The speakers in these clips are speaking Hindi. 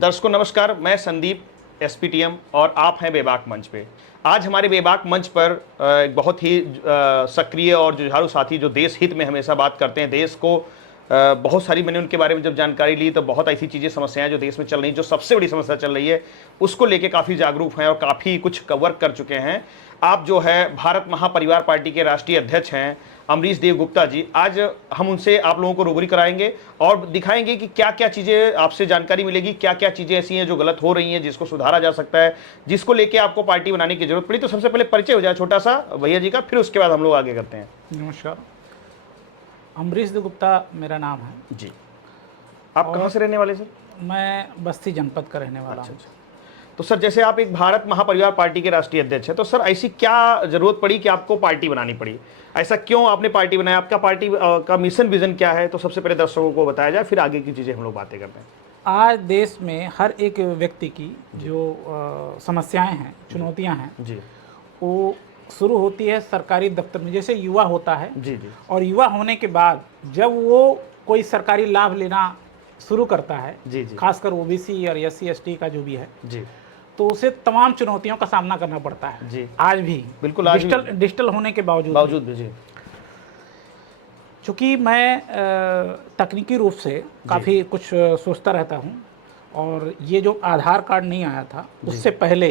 दर्शकों नमस्कार, मैं संदीप एसपीटीएम और आप हैं बेबाक मंच पे। आज हमारे बेबाक मंच पर एक बहुत ही सक्रिय और जुझारू साथी जो देश हित में हमेशा बात करते हैं। देश को बहुत सारी, मैंने उनके बारे में जब जानकारी ली तो बहुत ऐसी चीज़ें, समस्याएं जो देश में चल रही, जो सबसे बड़ी समस्या चल रही है उसको लेके काफ़ी जागरूक हैं और काफ़ी कुछ वर्क कर चुके हैं। आप जो है भारत महापरिवार पार्टी के राष्ट्रीय अध्यक्ष हैं अमरीश देव गुप्ता जी। आज हम उनसे आप लोगों को रूबरू कराएंगे और दिखाएंगे कि क्या क्या चीज़ें आपसे जानकारी मिलेगी, क्या क्या चीज़ें ऐसी हैं जो गलत हो रही हैं, जिसको सुधारा जा सकता है, जिसको लेके आपको पार्टी बनाने की जरूरत पड़ी। तो सबसे पहले परिचय हो जाए छोटा सा भैया जी का, फिर उसके बाद हम लोग आगे करते हैं। नमस्कार, अमरीश देव गुप्ता मेरा नाम है जी। आप कहाँ से रहने वाले सर? मैं बस्ती जनपद का रहने वाला हूँ। तो सर, जैसे आप एक भारत महापरिवार पार्टी के राष्ट्रीय अध्यक्ष हैं, तो सर ऐसी क्या जरूरत पड़ी कि आपको पार्टी बनानी पड़ी? ऐसा क्यों आपने पार्टी बनाया? आपका पार्टी का मिशन विजन क्या है? तो सबसे पहले दर्शकों को बताया जाए, फिर आगे की चीज़ें हम लोग बातें करते हैं। आज देश में हर एक व्यक्ति की जो समस्याएं हैं, चुनौतियां हैं जी, वो शुरू होती है सरकारी दफ्तर में। जैसे युवा होता है जी जी, और युवा होने के बाद जब वो कोई सरकारी लाभ लेना शुरू करता है, जी जी, खासकर ओबीसी और एससी एसटी का जो भी है, जी तो उसे तमाम चुनौतियों का सामना करना पड़ता है। जी, आज भी बिल्कुल, आज डिजिटल होने के बावजूद भी। जी चूँकि मैं तकनीकी रूप से काफ़ी कुछ सोचता रहता हूँ, और ये जो आधार कार्ड नहीं आया था उससे पहले,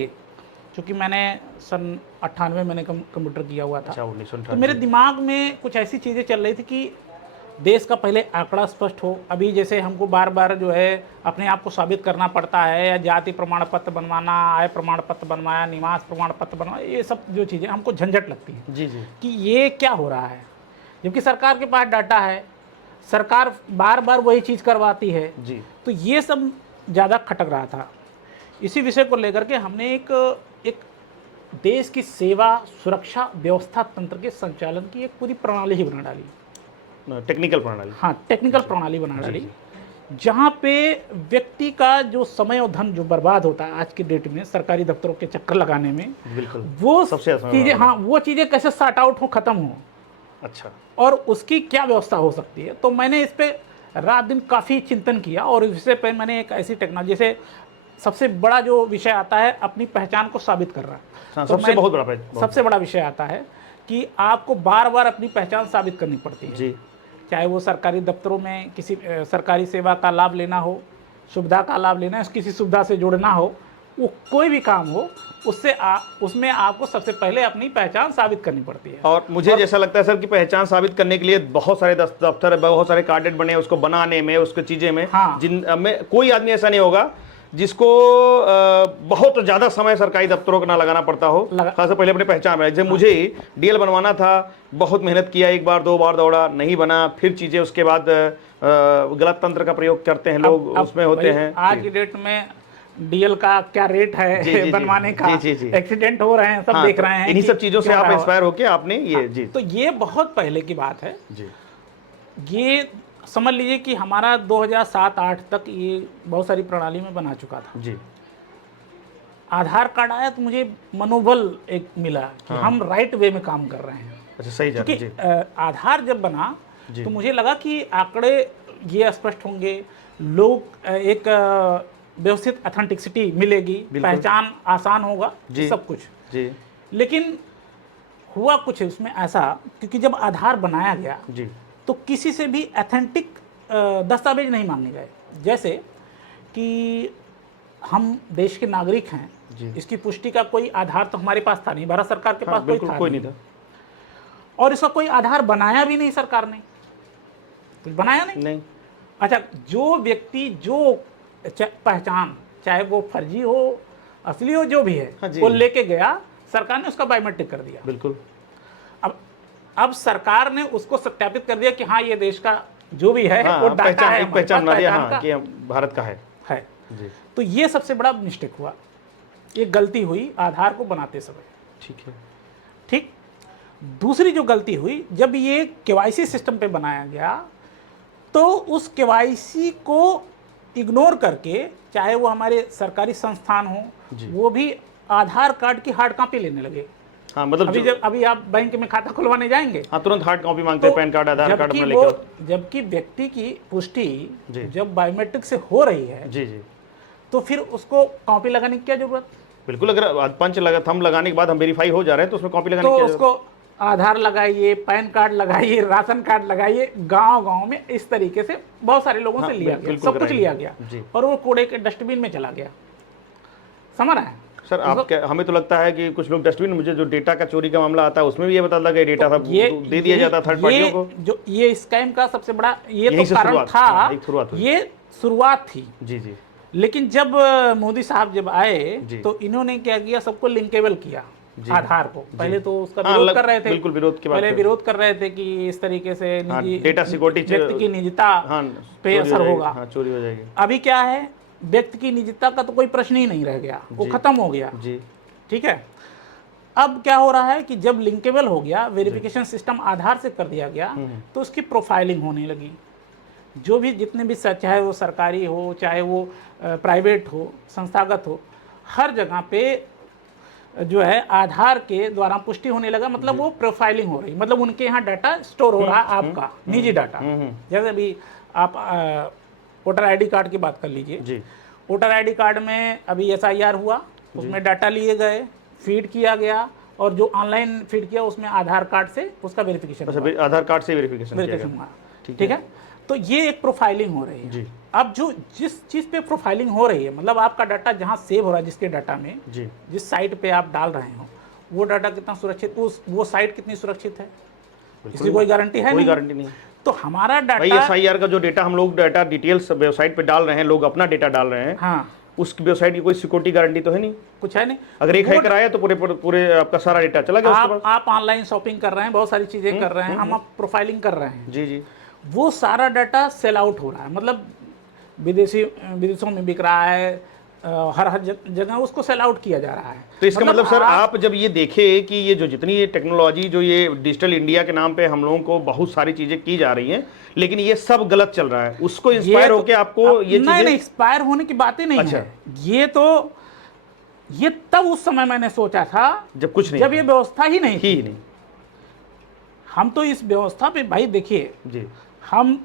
चूँकि मैंने सन 98 मैंने कंप्यूटर किया हुआ था, अच्छा, 1998। तो मेरे दिमाग में कुछ ऐसी चीज़ें चल रही थी कि देश का पहले आंकड़ा स्पष्ट हो। अभी जैसे हमको बार बार जो है अपने आप को साबित करना पड़ता है, या जाति प्रमाण पत्र बनवाना, आय प्रमाण पत्र बनवाया, निवास प्रमाण पत्र बनवाया, ये सब जो चीज़ें हमको झंझट लगती है जी जी, कि ये क्या हो रहा है, जबकि सरकार के पास डाटा है, सरकार बार बार वही चीज़ करवाती है जी, तो ये सब ज़्यादा खटक रहा था। इसी विषय को लेकर के हमने एक देश की सेवा सुरक्षा व्यवस्था तंत्र के संचालन की एक पूरी प्रणाली ही बना डाली। टेक्निकल प्रणाली। हाँ, टेक्निकल प्रणाली बना डाली, जहाँ पे व्यक्ति का जो समय और धन जो बर्बाद होता है आज की डेट में सरकारी दफ्तरों के चक्कर लगाने में, बिल्कुल, वो सबसे चीज़ें, हाँ, वो चीज़ें कैसे सॉर्ट आउट हो, ख़त्म हो, अच्छा, और उसकी क्या व्यवस्था हो सकती है। तो मैंने इस पर रात दिन काफ़ी चिंतन किया, और इस विषय पर मैंने एक ऐसी टेक्नोलॉजी, जैसे सबसे बड़ा जो विषय आता है अपनी पहचान को साबित कर रहा है। हाँ, तो सबसे बड़ा विषय आता है कि आपको बार बार अपनी पहचान साबित करनी पड़ती है जी, चाहे वो सरकारी दफ्तरों में किसी सरकारी सेवा का लाभ लेना हो, सुविधा का लाभ लेना है, किसी सुविधा से जुड़ना हो, वो कोई भी काम हो, उसमें आपको सबसे पहले अपनी पहचान साबित करनी पड़ती है। और मुझे जैसा लगता है सर कि पहचान साबित करने के लिए बहुत सारे दफ्तर, बहुत सारे कार्डेट बने, उसको बनाने में, उसको चीज़ें में, हाँ, जिन में कोई आदमी ऐसा नहीं होगा जिसको बहुत ज़्यादा समय सरकारी दफ्तरों का ना लगाना पड़ता हो, खासकर पहले अपने पहचान में। जैसे मुझे ही डीएल बनवाना था, बहुत मेहनत किया, एक बार दो बार दौड़ा, नहीं बना, फिर चीज़ें उसके बाद गलत तंत्र का प्रयोग करते हैं लोग, उसमें होते हैं। आज की डेट में डीएल का क्या रेट है बनवाने का, एक्सीडेंट हो रहे हैं, सब देख रहे हैं। इन्हीं सब चीज़ों से आप इंस्पायर होके आपने ये जी, तो ये बहुत पहले की बात है जी। ये समझ लीजिए कि हमारा 2007-8 तक ये बहुत सारी प्रणाली में बना चुका था जी। आधार कार्ड आया तो मुझे मनोबल एक मिला कि हम राइट वे में काम कर रहे हैं। अच्छा, सही जा रही है। आधार जब बना तो मुझे लगा कि आंकड़े ये स्पष्ट होंगे, लोग एक व्यवस्थित ऑथेंटिसिटी मिलेगी, पहचान आसान होगा, सब कुछ जी। लेकिन हुआ कुछ उसमें ऐसा, क्योंकि जब आधार बनाया गया जी, तो किसी से भी ऑथेंटिक दस्तावेज नहीं मांगे गए। जैसे कि हम देश के नागरिक हैं, इसकी पुष्टि का कोई आधार तो हमारे पास था नहीं, भारत सरकार के पास कोई नहीं था, और इसका कोई आधार बनाया भी नहीं सरकार ने, कुछ बनाया नहीं। अच्छा, जो व्यक्ति जो पहचान, चाहे वो फर्जी हो, असली हो, जो भी है, वो लेके गया, सरकार ने उसका बायोमेट्रिक कर दिया। बिल्कुल। अब सरकार ने उसको सत्यापित कर दिया कि हाँ, ये देश का जो भी है, वो डाटा है, पहचान बना दिया, हाँ, कि भारत का है जी। तो ये सबसे बड़ा मिस्टेक हुआ, ये गलती हुई आधार को बनाते समय। ठीक है, ठीक। दूसरी जो गलती हुई, जब ये केवाईसी सिस्टम पे बनाया गया तो उस केवाईसी को इग्नोर करके, चाहे वो हमारे सरकारी संस्थान हो, वो भी आधार कार्ड की हार्ड कॉपी लेने लगे। हाँ, मतलब अभी आप बैंक में खाता खुलवाने जाएंगे, हाँ, तुरंत हार्ड कॉपी मांगते हैं, पैन कार्ड, आधार कार्ड अपना लेकर। जबकि व्यक्ति की पुष्टि जब बायोमेट्रिक से हो रही है, जी जी, तो फिर उसको कॉपी लगाने की क्या जरूरत? बिल्कुल, अगर पंच लगा थंब लगाने के बाद हम वेरीफाई हो जा रहे हैं तो उसमें कॉपी लगाने तो की क्या जरूरत? उसको आधार लगाइए, पैन कार्ड लगाइए, राशन कार्ड लगाइए, गांव गांव में इस तरीके से बहुत सारे लोगों से लिया गया, बिल्कुल सब कुछ कराइए। लिया गया जी। और वो कूड़े के डस्टबिन में चला गया। समझ रहे हैं? सर आप क्या, हमें तो लगता है कि कुछ लोग डस्टबिन, मुझे जो डेटा का चोरी का मामला आता है उसमें भी ये बता था कि डेटा सब दे दिया जाता थर्ड पार्टियों को। जो ये स्कैम का सबसे बड़ा ये यहीं तो से कारण शुरुआत, था, हाँ, एक शुरुआत हुई। ये शुरुआत थी। जी जी लेकिन जब मोदी साहब जब आए जी। तो इन्होंने क्या किया, सबको लिंकेबल किया जी। आधार को। पहले तो उसका हाँ, विरोध कर रहे थे, बिल्कुल विरोध की बात पहले है। विरोध कर रहे थे कि इस तरीके से हाँ, निजी डेटा सिक्योरिटी व्यक्ति की निजता हाँ, पे चोरी हो असर जाएगी। होगा। हाँ, चोरी हो जाएगी। अभी क्या है, व्यक्ति की निजता का तो कोई प्रश्न ही नहीं रह गया, वो जी। खत्म हो गया। जी ठीक है। अब क्या हो रहा है कि जब लिंकेबल हो गया, वेरिफिकेशन सिस्टम आधार से कर दिया गया, तो उसकी प्रोफाइलिंग होने लगी। जो भी जितने भी चाहे वो सरकारी हो, चाहे वो प्राइवेट हो, संस्थागत हो, हर जगह पे जो है आधार के द्वारा पुष्टि होने लगा। मतलब वो प्रोफाइलिंग हो रही, मतलब उनके यहाँ डाटा स्टोर हो रहा है, आपका निजी डाटा। जैसे अभी आप वोटर आईडी कार्ड की बात कर लीजिए। जी वोटर आईडी कार्ड में अभी SIR हुआ, उसमें डाटा लिए गए, फीड किया गया, और जो ऑनलाइन फीड किया उसमें आधार कार्ड से उसका वेरिफिकेशन अच्छा, आधार कार्ड से वेरिफिकेशन किया गया। हुआ। ठीक है। तो ये एक प्रोफाइलिंग हो रही है। जी। अब जो जिस चीज़ पे प्रोफाइलिंग हो रही है, मतलब आपका डाटा जहाँ सेव हो रहा है, जिसके डाटा में, जी जिस साइट पे आप डाल रहे हो, वो डाटा कितना सुरक्षित, वो साइट कितनी सुरक्षित है, इसकी कोई गारंटी है? कोई गारंटी नहीं। तो हमारा भाई डाटा SIR का जो डेटा हम लोग डाटा डिटेल्स वेबसाइट पे डाल रहे हैं, लोग अपना डेटा डाल रहे हैं, हाँ, उस वेबसाइट की कोई सिक्योरिटी गारंटी तो है नहीं। कुछ है नहीं। अगर एक हैकर आया तो पूरे आपका सारा डेटा चला गया उसके पास। आप ऑनलाइन शॉपिंग कर रहे हैं, बहुत सारी चीजें कर रहे हैं, हम आप प्रोफाइलिंग कर रहे हैं, जी जी। वो सारा डाटा सेल आउट हो रहा है, मतलब विदेशों में बिक रहा है, हर जगह उसको सेल आउट किया जा रहा है। तो इसका मतलब सर आप जब ये देखे कि ये जो जितनी ये टेक्नोलॉजी, जो ये डिजिटल इंडिया के नाम पे हम लोगों को बहुत सारी चीजें की जा रही हैं, लेकिन ये सब गलत चल रहा है, उसको इंस्पायर होके आपको ये चीजें? नहीं, इंस्पायर होने की बात ही नहीं है। ये तब उस समय मैंने सोचा था जब कुछ नहीं, जब ये व्यवस्था ही नहीं ही नहीं। हम तो इस व्यवस्था पे, भाई देखिए, जी हम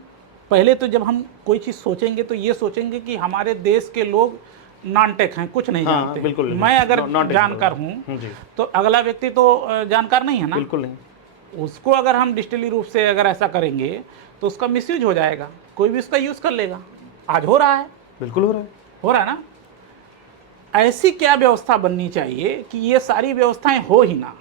पहले तो जब हम कोई चीज़ सोचेंगे तो ये सोचेंगे कि हमारे देश के लोग नॉन टेक हैं, कुछ नहीं जानते। बिल्कुल। मैं अगर जानकार हूँ तो अगला व्यक्ति तो जानकार नहीं है ना, बिल्कुल नहीं। उसको अगर हम डिजिटली रूप से अगर ऐसा करेंगे तो उसका मिसयूज हो जाएगा, कोई भी उसका यूज़ कर लेगा। आज हो रहा है, बिल्कुल हो रहा है ना। ऐसी क्या व्यवस्था बननी चाहिए कि ये सारी व्यवस्थाएं हो ही ना।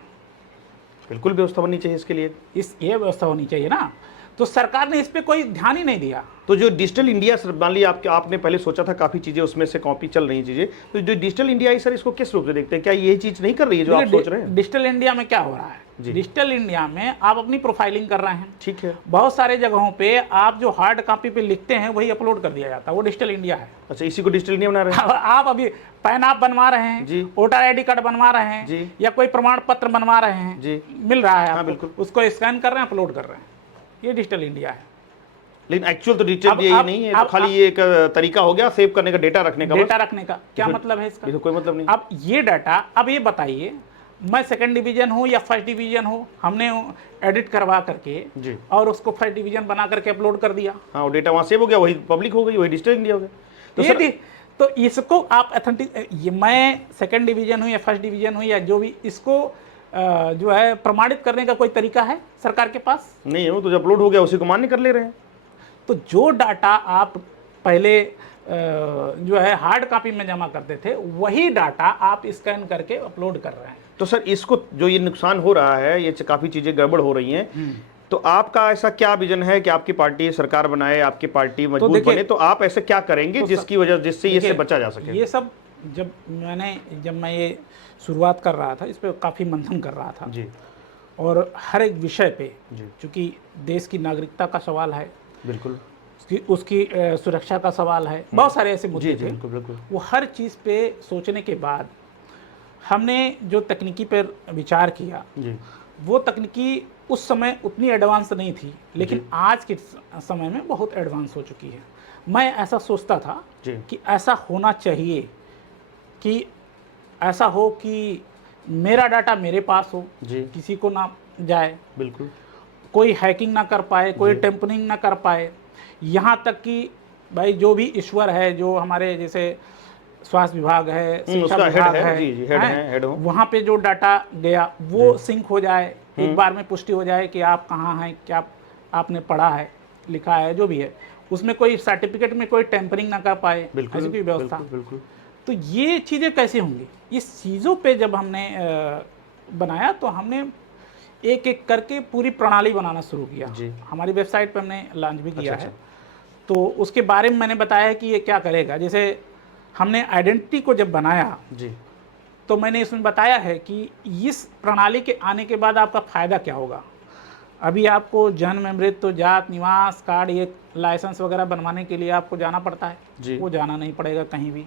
बिल्कुल व्यवस्था बननी चाहिए इसके लिए, ये व्यवस्था होनी चाहिए ना। तो सरकार ने इस पे कोई ध्यान ही नहीं दिया। तो जो डिजिटल इंडिया सर, मान लिया आपने पहले सोचा था काफी चीजें उसमें से कॉपी चल रही चीजें, तो जो डिजिटल इंडिया है सर, इसको किस रूप से देखते हैं? क्या ये चीज नहीं कर रही है जो आप सोच रहे हैं? डिजिटल इंडिया में क्या हो रहा है, डिजिटल इंडिया में आप अपनी प्रोफाइलिंग कर रहे हैं, ठीक है। बहुत सारे जगहों पे आप जो हार्ड कॉपी पे लिखते हैं वही अपलोड कर दिया जाता है, वो डिजिटल इंडिया है। अच्छा, इसी को डिजिटल इंडिया बना रहे हैं आप अभी पैन आप बनवा रहे हैं, वोटर आईडी कार्ड बनवा रहे हैं, या कोई प्रमाण पत्र बनवा रहे हैं, मिल रहा है आपको, बिल्कुल। उसको स्कैन कर रहे हैं, अपलोड कर रहे हैं, ये डिजिटल इंडिया है। लेकिन एक्चुअल तो डिजिटल ये नहीं है, तो खाली ये एक तरीका हो गया सेव करने का, डेटा रखने का। डेटा रखने का क्या मतलब है इसका? तो कोई मतलब नहीं। अब ये डाटा, अब ये बताइए, मैं सेकंड डिवीजन हूँ या फर्स्ट डिवीजन हूँ, हमने एडिट करवा करके और उसको फर्स्ट डिवीजन बना करके अपलोड कर दिया, हाँ, वो डेटा वहाँ सेव हो गया, वही पब्लिक हो गई, वही डिजिटल इंडिया हो गया। तो इसको आप ऑथेंटिक, मैं सेकंड डिवीजन हूँ या फर्स्ट डिवीजन हूँ या जो भी, इसको जो है प्रमाणित करने का कोई तरीका है सरकार के पास? नहीं है, वो तो जब अपलोड हो गया उसी को मान्य कर ले रहे हैं। तो जो डाटा आप पहले जो है हार्ड कॉपी में जमा करते थे, वही डाटा आप स्कैन करके अपलोड कर रहे हैं। तो सर इसको जो ये नुकसान हो रहा है, ये काफ़ी चीज़ें गड़बड़ हो रही हैं, तो आपका ऐसा क्या विजन है कि आपकी पार्टी सरकार बनाए, आपकी पार्टी मजबूत बने, तो आप ऐसे क्या करेंगे जिसकी वजह जिससे इससे बचा जा सके? ये सब जब मैं ये शुरुआत कर रहा था, इस पर काफ़ी मंथन कर रहा था जी, और हर एक विषय पे, चूँकि देश की नागरिकता का सवाल है, बिल्कुल, उसकी सुरक्षा का सवाल है, बहुत सारे ऐसे मुद्दे थे, बिल्कुल। वो हर चीज़ पे सोचने के बाद हमने जो तकनीकी पर विचार किया, वो तकनीकी उस समय उतनी एडवांस नहीं थी, लेकिन आज के समय में बहुत एडवांस हो चुकी है। मैं ऐसा सोचता था कि ऐसा होना चाहिए कि ऐसा हो कि मेरा डाटा मेरे पास हो, किसी को ना जाए, बिल्कुल, कोई हैकिंग ना कर पाए, कोई टेम्परिंग ना कर पाए, यहाँ तक कि भाई जो भी ईश्वर है, जो हमारे जैसे स्वास्थ्य विभाग है, शिक्षा उसका विभाग हेड है, है, जी जी, हेड हैं? है, हेड हो। वहाँ पे जो डाटा गया वो सिंक हो जाए, एक बार में पुष्टि हो जाए कि आप कहाँ हैं, क्या आपने पढ़ा है, लिखा है, जो भी है, उसमें कोई सर्टिफिकेट में कोई टेम्परिंग ना कर पाए, बिल्कुल ऐसी कोई व्यवस्था। बिल्कुल बिल्कुल। तो ये चीज़ें कैसे होंगी? इस चीज़ों पे जब हमने बनाया तो हमने एक एक करके पूरी प्रणाली बनाना शुरू किया। जी। हमारी वेबसाइट पे हमने लॉन्च भी किया अच्छा, है। तो उसके बारे में मैंने बताया कि ये क्या करेगा। जैसे हमने आइडेंटिटी को जब बनाया जी तो मैंने इसमें बताया है कि इस प्रणाली के आने के बाद आपका फ़ायदा क्या होगा। अभी आपको जन्म, मृत्यु, जात, निवास कार्ड, ये लाइसेंस वगैरह बनवाने के लिए आपको जाना पड़ता है, जी। वो जाना नहीं पड़ेगा कहीं भी,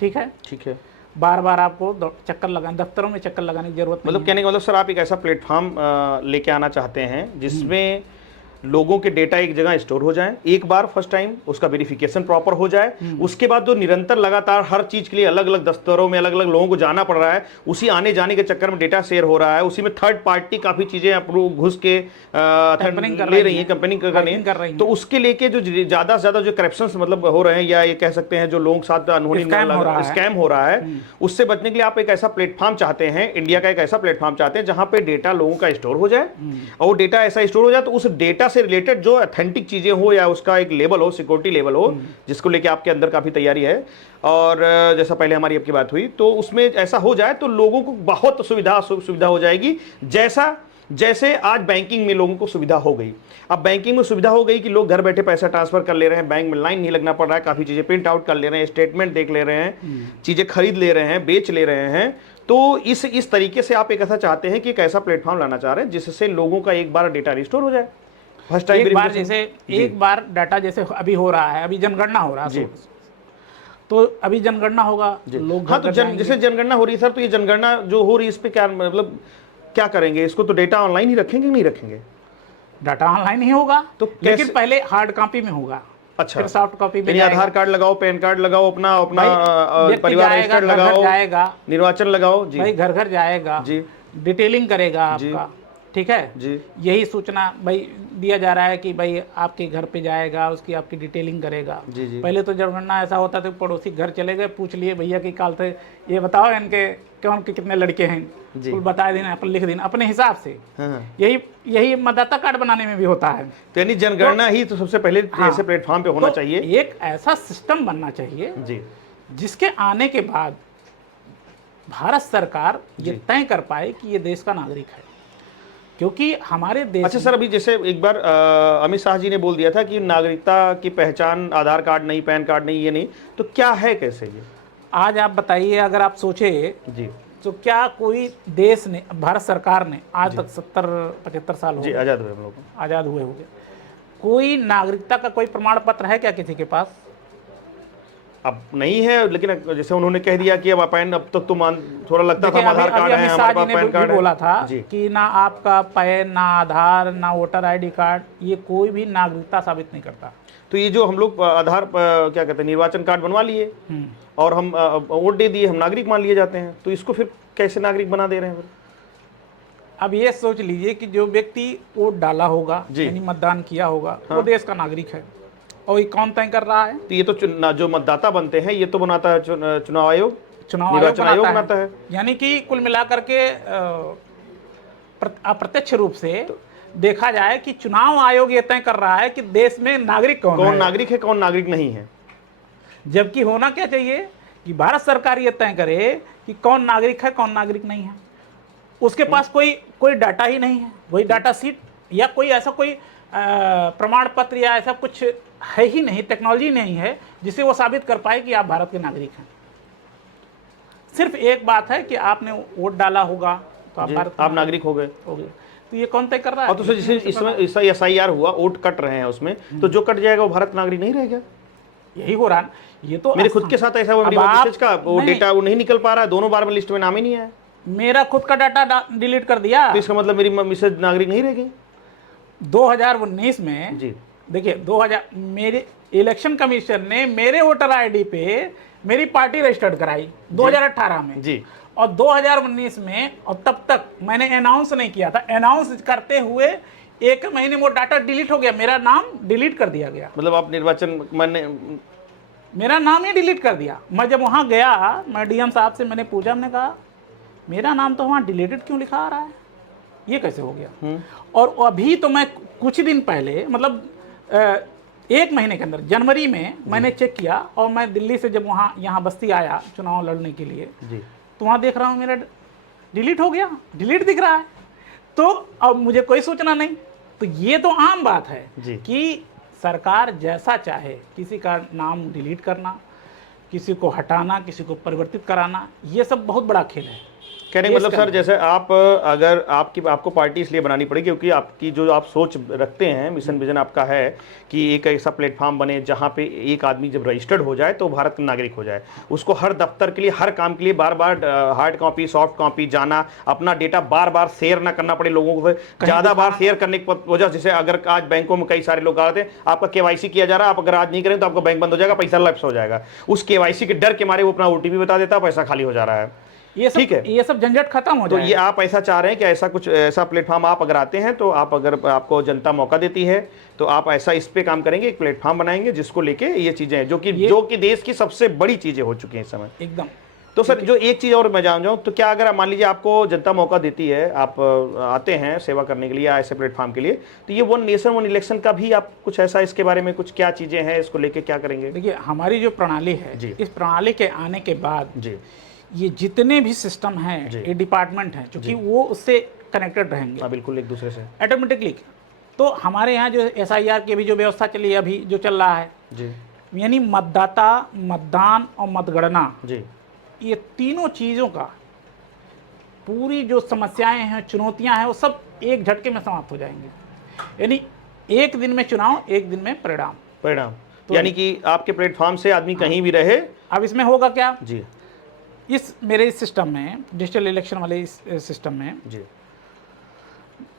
ठीक है। ठीक है। बार बार आपको चक्कर लगाने, दफ्तरों में चक्कर लगाने की जरूरत नहीं मतलब कहने का मतलब सर, आप एक ऐसा प्लेटफॉर्म लेके आना चाहते हैं जिसमें लोगों के डेटा एक जगह स्टोर हो जाए, एक बार फर्स्ट टाइम उसका वेरिफिकेशन प्रॉपर हो जाए, उसके बाद जो निरंतर लगातार हर चीज के लिए अलग अलग दफ्तरों में अलग अलग लोगों को जाना पड़ रहा है, उसी आने जाने के चक्कर में डेटा शेयर हो रहा है, उसी में थर्ड पार्टी काफी चीजें अप्रूव घुस के ले रही है, कंपनी कर रही है, तो उसके लेके जो ज्यादा से ज्यादा जो करप्शन मतलब हो रहे हैं, या ये कह सकते हैं जो लोग साथ अनहोनी स्कैम हो रहा है, उससे बचने के लिए आप एक ऐसा प्लेटफॉर्म चाहते हैं, इंडिया का एक ऐसा प्लेटफॉर्म चाहते हैं जहां पे डेटा लोगों का स्टोर हो जाए, और वो डेटा ऐसा स्टोर हो जाए तो उस डेटा से रिलेटेड जो ऑथेंटिक चीजें हो या उसका एक लेवल हो, सिक्योरिटी लेवल हो, जिसको लेके आपके अंदर काफी तैयारी है, और जैसा पहले हमारी आपकी बात हुई, तो उसमें ऐसा हो जाए तो लोगों को बहुत सुविधा हो जाएगी, जैसे आज बैंकिंग में लोगों को सुविधा हो गई। अब बैंकिंग में सुविधा हो गई कि लोग घर बैठे पैसा ट्रांसफर कर ले रहे हैं, बैंक में लाइन नहीं लगना पड़ रहा है, काफी चीजें प्रिंट आउट कर ले रहे हैं, स्टेटमेंट देख ले रहे हैं, चीजें खरीद ले रहे हैं, बेच ले रहे हैं। तो इस तरीके से आप एक ऐसा चाहते हैं कि एक ऐसा प्लेटफॉर्म लाना चाह रहे हैं जिससे लोगों का एक बार डेटा रिस्टोर हो जाए, फर्स्ट टाइम एक बार, जैसे एक बार डाटा जैसे अभी हो रहा है, अभी जनगणना हो रहा है, तो अभी जनगणना होगा, लोग हाँ, तो जैसे जनगणना हो रही है सर, तो ये जनगणना जो हो रही है इस पे क्या मतलब क्या करेंगे, इसको तो डेटा ऑनलाइन ही रखेंगे, नहीं रखेंगे? डाटा ऑनलाइन ही होगा, तो लेकिन पहले हार्ड कॉपी में होगा, अच्छा, फिर सॉफ्ट कॉपी में आधार कार्ड लगाओ, पैन कार्ड लगाओ, अपना परिवार रजिस्टर लगाओ, निर्वाचन लगाओ, जी भाई घर घर जाएगा जी, डिटेलिंग करेगा आपका, ठीक है जी। यही सूचना भाई दिया जा रहा है कि भाई आपके घर पे जाएगा, उसकी आपकी डिटेलिंग करेगा जी जी। पहले तो जनगणना ऐसा होता था, पड़ोसी घर चले गए, पूछ लिए भैया की काल थे, ये बताओ इनके कौन के कितने लड़के हैं, कुल बता देना, अपन लिख देना अपने हिसाब से। हाँ। यही मतदाता कार्ड बनाने में भी होता है। तो यानी जनगणना ही तो सबसे पहले ऐसे प्लेटफॉर्म पे होना चाहिए, एक ऐसा सिस्टम बनना चाहिए जी, जिसके आने के बाद भारत सरकार ये तय कर पाए कि ये देश का नागरिक है, क्योंकि हमारे देश। अच्छा सर, अभी जैसे एक बार अमित शाह जी ने बोल दिया था कि नागरिकता की पहचान आधार कार्ड नहीं, पैन कार्ड नहीं, ये नहीं, तो क्या है, कैसे ये? आज आप बताइए, अगर आप सोचे जी, तो क्या कोई देश ने, भारत सरकार ने आज तक 70-75 साल हो गए आज़ाद हुए, हम लोग आज़ाद हुए हो गए, कोई नागरिकता का कोई प्रमाण पत्र है क्या किसी के पास? अब नहीं है, लेकिन जैसे उन्होंने कह दिया कि अब पैन, अब तक तो थोड़ा लगता था आधार कार्ड है, हमारे पास पैन कार्ड है, बोला था कि ना आपका पैन, ना आधार, ना वोटर आईडी कार्ड, ये कोई भी नागरिकता साबित नहीं करता। तो ये जो हम लोग आधार क्या कहते हैं, निर्वाचन कार्ड बनवा लिए और हम वोट दे दिए, हम नागरिक मान लिए जाते हैं, तो इसको फिर कैसे नागरिक बना दे रहे हैं फिर? अब ये सोच लीजिए कि जो व्यक्ति वोट डाला होगा, यानी मतदान किया होगा, वो देश का नागरिक है, और ये कौन तय कर रहा है? तो ये तो जो मतदाता बनते हैं, ये तो बनाता है चुनाव आयोग, निर्वाचन आयोग बनाता है। यानी कि कुल मिलाकर के अप्रत्यक्ष रूप से देखा जाए कि चुनाव आयोग ये तय कर रहा है कि देश में नागरिक कौन नागरिक है, कौन नागरिक नहीं है। जबकि होना क्या चाहिए कि भारत सरकार ये तय करे कि कौन नागरिक है, कौन नागरिक नहीं है। उसके पास कोई डाटा ही नहीं है, वही डाटा सीट या कोई ऐसा कोई प्रमाण पत्र या ऐसा कुछ है ही नहीं, टेक्नोलॉजी नहीं है जिसे वो साबित कर पाए कि आप भारत के नागरिक हैं। सिर्फ एक बात है कि आपने वोट डाला होगा तो आप नागरिक हो गए। तो ये कौन तय कर रहा है? और तो जैसे इसमें SIR हुआ, वोट कट रहे हैं उसमें, तो जो कट जाएगा वो भारत नागरिक नहीं रहेगा। यही हो रहा, ये तो मेरे खुद के साथ ऐसा हुआ, मेरी मैसेज का वो डेटा वो नहीं निकल पा रहा है, दोनों बार में लिस्ट में नाम ही नहीं आया। मेरा खुद का डाटा डिलीट कर दिया, तो इसका मतलब मेरी मिसेज नागरिक नहीं रहेगी। 2019 में जी देखिए, 2000 मेरे इलेक्शन कमीशन ने मेरे वोटर आईडी पे मेरी पार्टी रजिस्टर्ड कराई 2018 में जी, और 2019 में, और तब तक मैंने अनाउंस नहीं किया था। अनाउंस करते हुए 1 महीने में वो डाटा डिलीट हो गया, मेरा नाम डिलीट कर दिया गया। मतलब आप निर्वाचन मेरा नाम ही डिलीट कर दिया। मैं जब वहाँ गया, मैं डीएम साहब से मैंने पूछा, हमने कहा मेरा नाम तो वहाँ डिलीटेड क्यों लिखा आ रहा है, ये कैसे हो गया। और अभी तो मैं कुछ दिन पहले, मतलब 1 महीने के अंदर जनवरी में मैंने चेक किया, और मैं दिल्ली से जब वहाँ यहाँ बस्ती आया चुनाव लड़ने के लिए, तो वहाँ देख रहा हूँ मेरा डिलीट हो गया, डिलीट दिख रहा है। तो अब मुझे कोई सूचना नहीं। तो ये तो आम बात है कि सरकार जैसा चाहे किसी का नाम डिलीट करना, किसी को हटाना, किसी को परिवर्तित कराना, ये सब बहुत बड़ा खेल है। कहने का मतलब सर, जैसे आप अगर आपको पार्टी इसलिए बनानी पड़ेगी क्योंकि आपकी जो आप सोच रखते हैं, मिशन विजन आपका है कि एक ऐसा प्लेटफॉर्म बने जहां पे एक आदमी जब रजिस्टर्ड हो जाए तो भारत का नागरिक हो जाए, उसको हर दफ्तर के लिए, हर काम के लिए बार बार हार्ड कॉपी सॉफ्ट कॉपी जाना, अपना डेटा बार बार शेयर ना करना पड़े लोगों को, ज़्यादा बार शेयर करने की वजह, जैसे अगर आज बैंकों में कई सारे लोग आ रहे थे, आपका केवाईसी किया जा रहा है, आप अगर आज नहीं करें तो आपका बैंक बंद हो जाएगा, पैसा लैप्स हो जाएगा, उस केवाईसी के डर के मारे वो अपना ओटीपी बता देता, पैसा खाली हो जा रहा है। ठीक है, ये सब झंझट खत्म हो जाए। तो ये आप ऐसा चाह रहे हैं कि ऐसा कुछ ऐसा प्लेटफॉर्म आप अगर आते हैं तो आप, अगर आपको जनता मौका देती है तो आप ऐसा इस पे काम करेंगे, एक प्लेटफॉर्म बनाएंगे जिसको लेके ये चीजें हैं जो कि देश की सबसे बड़ी चीजें हो चुकी हैं इस समय एकदम। तो सर जो एक चीज और मैं जान जाऊं, तो क्या अगर मान लीजिए आपको जनता मौका देती है, आप आते हैं सेवा करने के लिए या ऐसे प्लेटफॉर्म के लिए, तो ये वन नेशन वन इलेक्शन का भी आप कुछ ऐसा, इसके बारे में कुछ क्या चीजें हैं, इसको लेके क्या करेंगे? देखिए, हमारी जो प्रणाली है, इस प्रणाली के आने के बाद जी, ये जितने भी सिस्टम हैं, ये डिपार्टमेंट हैं, क्योंकि वो उससे कनेक्टेड रहेंगे बिल्कुल एक दूसरे से ऑटोमेटिकली। तो हमारे यहाँ जो SIR की भी जो व्यवस्था चली है, अभी जो चल रहा है जी, यानी मतदाता, मतदान और मतगणना जी, ये तीनों चीज़ों का पूरी जो समस्याएं हैं, चुनौतियां हैं, वो सब एक झटके में समाप्त हो जाएंगे। यानी एक दिन में चुनाव, एक दिन में परिणाम। तो यानी कि आपके प्लेटफॉर्म से आदमी कहीं भी रहे। अब इसमें होगा क्या जी, मेरे सिस्टम में, डिजिटल इलेक्शन वाले इस सिस्टम में जी,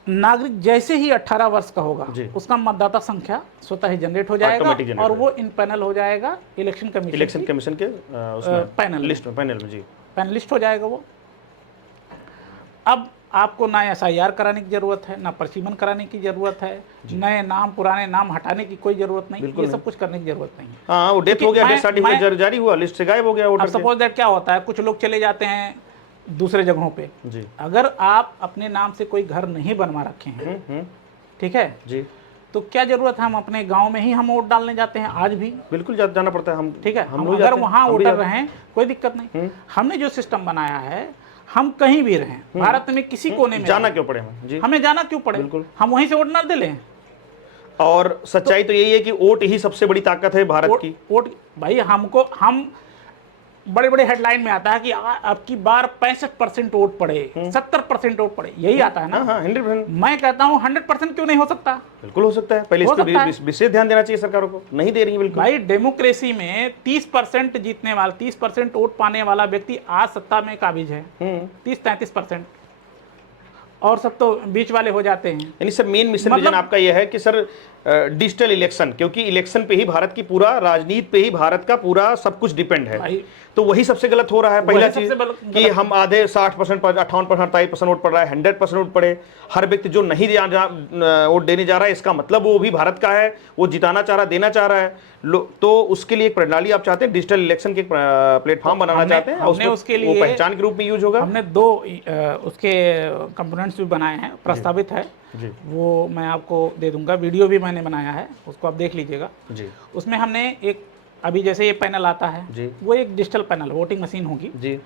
नागरिक जैसे ही 18 वर्ष का होगा, उसका मतदाता संख्या स्वतः ही जनरेट हो जाएगा और वो इन पैनल हो जाएगा इलेक्शन कमीशन के पैनल में जी, पैनलिस्ट हो जाएगा वो। अब आपको ना SIR कराने की जरूरत है, ना पर्ची बंद कराने की जरूरत है, नए नाम पुराने नाम हटाने की कोई जरूरत नहीं, ये सब कुछ करने की जरूरत नहीं है। हाँ, वो डेथ हो गया, डेथ सर्टिफिकेट जारी हुआ, लिस्ट से गायब हो गया वोटर। अब सपोज दैट क्या होता है, कुछ लोग चले जाते हैं दूसरे जगहों पे जी, अगर आप अपने नाम से कोई घर नहीं बनवा रखे हैं, ठीक है जी, तो क्या जरूरत है, हम अपने गांव में ही हम वोट डालने जाते हैं आज भी, बिल्कुल जाना पड़ता है हम, ठीक है, हम अगर वहाँ वोटर रहें कोई दिक्कत नहीं। हमने जो सिस्टम बनाया है, हम कहीं भी रहें भारत में, किसी कोने में जाना क्यों पड़े हमें जाना क्यों पड़े, हम वहीं से वोट ना दे लें। और सच्चाई तो यही है कि वोट ही सबसे बड़ी ताकत है भारत की। वोट भाई, हम बड़े बड़े हेडलाइन में आता है कि अब की बार 65% वोट पड़े, 70% वोट पड़े, यही आता है ना। 100%। मैं कहता हूँ 100% क्यों नहीं हो सकता? बिल्कुल हो सकता है, पहले इस पे विशेष ध्यान देना चाहिए सरकारों को, नहीं दे रही है बिल्कुल। भाई, डेमोक्रेसी में 30% जीतने वाला, 30% वोट पाने वाला व्यक्ति आज सत्ता में काबिज है, 30-33%, और सब तो बीच वाले हो जाते हैं। यानी सर मेन मिशन विजन आपका यह है कि सर डिजिटल इलेक्शन, क्योंकि इलेक्शन पे ही भारत की पूरा राजनीति पे ही भारत का पूरा सब कुछ डिपेंड है, तो वही सबसे गलत हो रहा है। पहला चीज कि हम आधे 60%, 58%, 28% वोट पड़ रहा है, 100% वोट पड़े, हर व्यक्ति जो नहीं वोट देने जा रहा है, इसका मतलब वो भी भारत का है, वो जिताना चाह रहा, देना चाह रहा है, तो उसके लिए एक प्रणाली आप चाहते हैं, डिजिटल इलेक्शन के प्लेटफॉर्म बनाना चाहते हैं, उसके लिए पहचान के रूप में यूज होगा। हमने 2 उसके कंपोनेंट्स भी बनाए हैं, प्रस्तावित है वो मैं आपको दे दूंगा, वीडियो भी मैंने बनाया है, उसको आप देख लीजिएगा जी। उसमें हमने एक, अभी जैसे ये पैनल आता है वो एक डिजिटल पैनल वोटिंग मशीन होगी जी,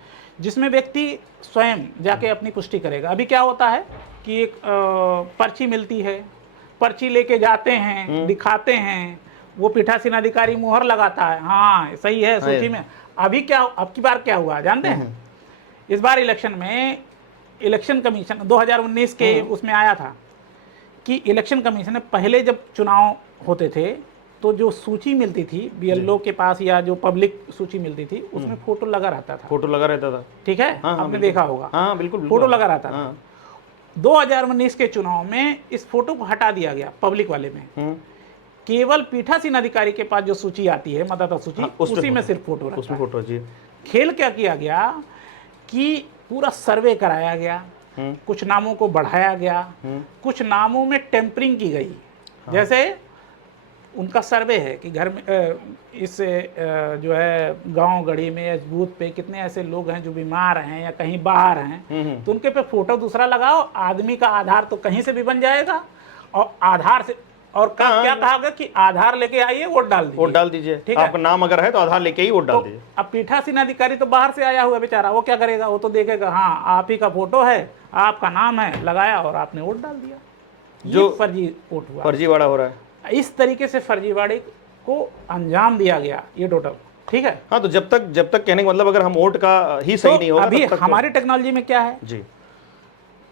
जिसमें व्यक्ति स्वयं जाके अपनी पुष्टि करेगा। अभी क्या होता है कि एक पर्ची मिलती है, पर्ची लेके जाते हैं, दिखाते हैं, वो पीठासीन अधिकारी मुहर लगाता है, हाँ सही है सूची में। अभी क्या, अब की बार क्या हुआ जानते हैं? इस बार इलेक्शन में इलेक्शन कमीशन 2019 के उसमें आया था कि इलेक्शन कमीशन ने पहले जब चुनाव होते थे तो जो सूची मिलती थी BLO के पास या जो पब्लिक सूची मिलती थी उसमें फोटो लगा रहता था, ठीक है, आपने देखा होगा, हाँ बिल्कुल फोटो लगा रहता था। 2019 के चुनाव में इस फोटो को हटा दिया गया, पब्लिक वाले में केवल पीठासीन अधिकारी के पास जो सूची आती है, मतदाता सूची, उसी में सिर्फ फोटो रहता है। खेल क्या किया गया कि पूरा सर्वे कराया गया, कुछ नामों को बढ़ाया गया, कुछ नामों में टेम्परिंग की गई, जैसे उनका सर्वे है कि घर में इस जो है गांव गढ़ी में इस बूथ पे कितने ऐसे लोग हैं जो बीमार हैं या कहीं बाहर हैं, तो उनके पे फोटो दूसरा लगाओ, आदमी का आधार तो कहीं से भी बन जाएगा, और आधार से और क्या कहा गया कि आधार लेके आइए, वोट डाल दीजिए। वोट डाल दीजिए, ठीक है। आपका नाम अगर है तो आधार लेके ही वोट डाल दीजिए। अब पीठासीन अधिकारी तो बाहर से आया हुआ बेचारा, वो क्या करेगा? वो तो देखेगा हाँ आप ही का फोटो है, आपका नाम है, लगाया और आपने वोट डाल दिया। जो फर्जी वोट हुआ, फर्जीवाड़ा हो रहा है। इस तरीके से फर्जीवाड़े को अंजाम दिया गया ये टोटल। ठीक है। हाँ, तो जब तक कहने का मतलब अगर हम वोट का ही सही नहीं होगा, अभी तब तक हमारी टेक्नोलॉजी में क्या है जी,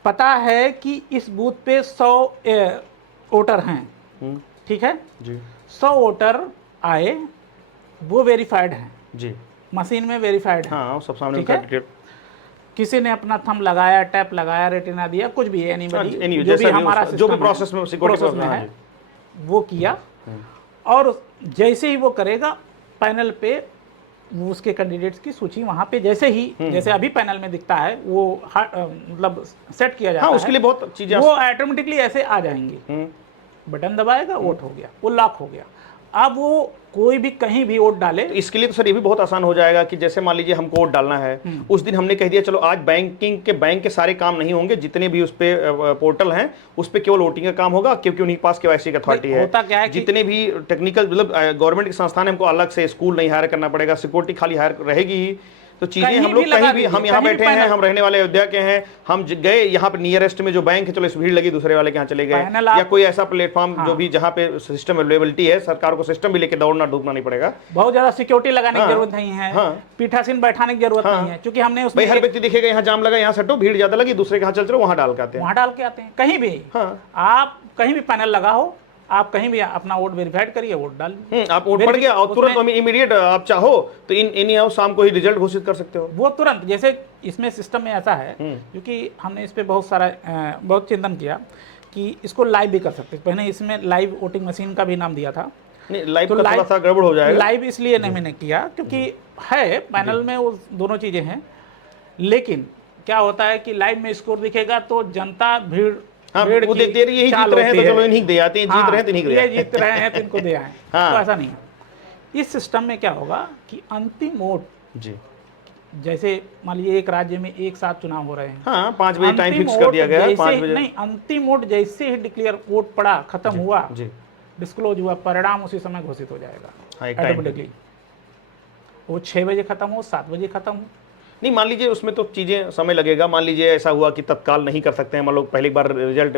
पता है कि इस बूथ पे 100 वोटर हैं, ठीक है जी, 100 वोटर आए, वो वेरीफाइड हैं जी, मशीन में, वेरीफाइड है। हाँ, सब सामने ठीक उनका है? डिटेल। किसी ने अपना थंब लगाया, टैप लगाया, रेटिना दिया, कुछ भी एनीबॉडी जो जैसा भी भी हमारा जो भी system प्रोसेस में है, सिक्योरिटी प्रोसेस में है, वो किया। और जैसे ही वो करेगा, पैनल पे उसके कैंडिडेट्स की सूची वहां पे जैसे ही जैसे अभी पैनल में दिखता है वो मतलब सेट किया जाता हाँ, है, उसके लिए बहुत चीजें वो ऑटोमेटिकली ऐसे आ जाएंगी। बटन दबाएगा, वोट हो गया, वो लॉक हो गया। अब वो कोई भी कहीं भी वोट डाले। तो इसके लिए तो सर ये भी बहुत आसान हो जाएगा कि जैसे मान लीजिए हमको वोट डालना है, उस दिन हमने कह दिया चलो आज बैंक के सारे काम नहीं होंगे, जितने भी उस पे पोर्टल हैं उस पे केवल वोटिंग का काम होगा, क्योंकि उन्हीं के पास केवाईसी का अथॉरिटी है। होता क्या है कि जितने भी टेक्निकल मतलब गवर्नमेंट के संस्थान है, हमको अलग से स्कूल नहीं हायर करना पड़ेगा, सिक्योरिटी खाली हायर रहेगी ही। तो चीजें हम लोग कहीं भी, हम यहाँ बैठे हैं, हम रहने वाले अयोध्या के हैं, हम गए यहाँ पे नियरेस्ट में जो बैंक है, चलो इस भीड़ लगी, दूसरे वाले के यहाँ चले गए, या कोई ऐसा प्लेटफॉर्म जो भी जहाँ पे सिस्टम अवेलेबिलिटी है, सरकार को सिस्टम भी लेके दौड़ना डूबना नहीं पड़ेगा, बहुत ज्यादा सिक्योरिटी लगाने की जरूरत नहीं है, पीठासीन बैठाने की जरूरत नहीं है, क्योंकि हमने उसमें हर व्यक्ति देखेगा यहाँ जाम लगा, यहाँ सटो, भीड़ ज्यादा लगी, दूसरे के यहाँ चल चलो, वहाँ डाल के आते हैं, वहाँ डाल के आते हैं कहीं भी। आप कहीं भी पैनल लगा हो, आप कहीं भी अपना वोट वेरीफाइड करिए, वोट डाल, आप वोट पड़ गया और तुरंत इमीडिएट आप चाहो तो इन शाम को ही रिजल्ट घोषित कर सकते हो, वो तुरंत। जैसे इसमें सिस्टम में ऐसा है, क्योंकि हमने इस पे बहुत चिंतन किया कि इसको लाइव भी कर सकते हैं। पहले इसमें लाइव वोटिंग मशीन का भी नाम दिया था, नहीं लाइव का थोड़ा सा गड़बड़ हो जाएगा। लाइव इसलिए नहीं मैंने किया क्योंकि है पैनल में वो दोनों चीजें हैं, लेकिन क्या होता है कि लाइव में स्कोर दिखेगा तो जनता भीड़ वो देखते रही, यही जीत रहे हैं तो चलो इन्हीं दे आते हैं, जीत रहे हैं तो इन्हीं ये जीत रहे हैं तो इनको दे आए। तो ऐसा नहीं है। इस सिस्टम में क्या होगा कि अंतिम वोट, जी, जैसे मान लीजिए एक राज्य में एक साथ चुनाव हो रहे हैं, हाँ 5 बजे टाइम फिक्स कर दिया गया है, 5 बजे नहीं, अंतिम वोट जैसे ही डिक्लेयर वोट पड़ा, खत्म हुआ, डिस्क्लोज हुआ, परिणाम उसी समय घोषित हो जाएगा ऑटोमेटिकली। वो 6 बजे खत्म हो, 7 बजे खत्म हो, नहीं मान लीजिए उसमें तो चीज़ें समय लगेगा। मान लीजिए ऐसा हुआ कि तत्काल नहीं कर सकते हैं, मान लो पहली बार रिजल्ट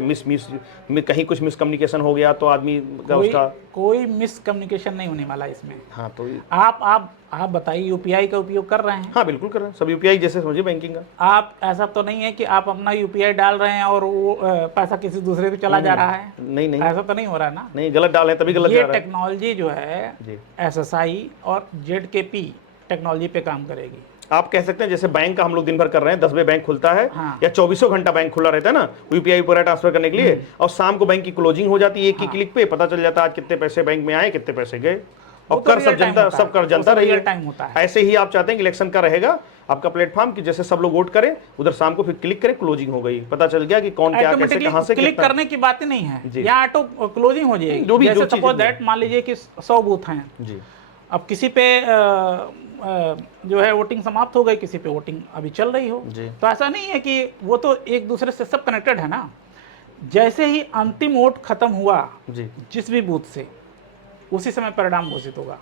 कहीं कुछ मिसकम्युनिकेशन हो गया तो आदमी का उसका कोई मिसकम्युनिकेशन नहीं होने वाला इसमें। हाँ, तो आप बताइए, यूपीआई का उपयोग कर रहे हैं? हाँ बिल्कुल कर रहे हैं, सब यूपीआई जैसे समझिए बैंकिंग का। आप ऐसा तो नहीं है कि आप अपना यूपीआई डाल रहे हैं और वो पैसा किसी दूसरे को चला जा रहा है? नहीं, ऐसा तो नहीं हो रहा ना। नहीं, गलत डाल है तभी गलत जा रहा है। ये टेक्नोलॉजी जो है SSI और ZKP टेक्नोलॉजी पे काम करेगी। आप कह सकते हैं जैसे बैंक का हम लोग दिन भर कर रहे हैं, 10 बजे बैंक खुलता है, या 24 घंटा बैंक खुला रहता है ना यूपीआई पूरा ट्रांसफर करने के लिए, और शाम को बैंक की क्लोजिंग हो जाती है, एक ही क्लिक पे पता चल जाता है आज कितने पैसे बैंक में आए, कितने पैसे गए, और कर सब जनता रही है। ऐसे ही आप चाहते हैं कि इलेक्शन का रहेगा आपका प्लेटफॉर्म कि जैसे सब लोग वोट करें, उधर शाम को फिर क्लिक करें, क्लोजिंग हो गई, पता चल गया कि कौन क्या कैसे कहां से क्लिक करने की बात ही नहीं है, या ऑटो क्लोजिंग हो जाएगी। जो भी जैसे सपोज दैट मान लीजिए कि 100 बूथ हैं जी, अब किसी पे जो है वोटिंग समाप्त हो गई, किसी पे वोटिंग अभी चल रही हो, तो ऐसा नहीं है कि वो तो एक दूसरे से सब कनेक्टेड है ना। जैसे ही अंतिम वोट खत्म हुआ जी, जिस भी बूथ से, उसी समय परिणाम घोषित होगा।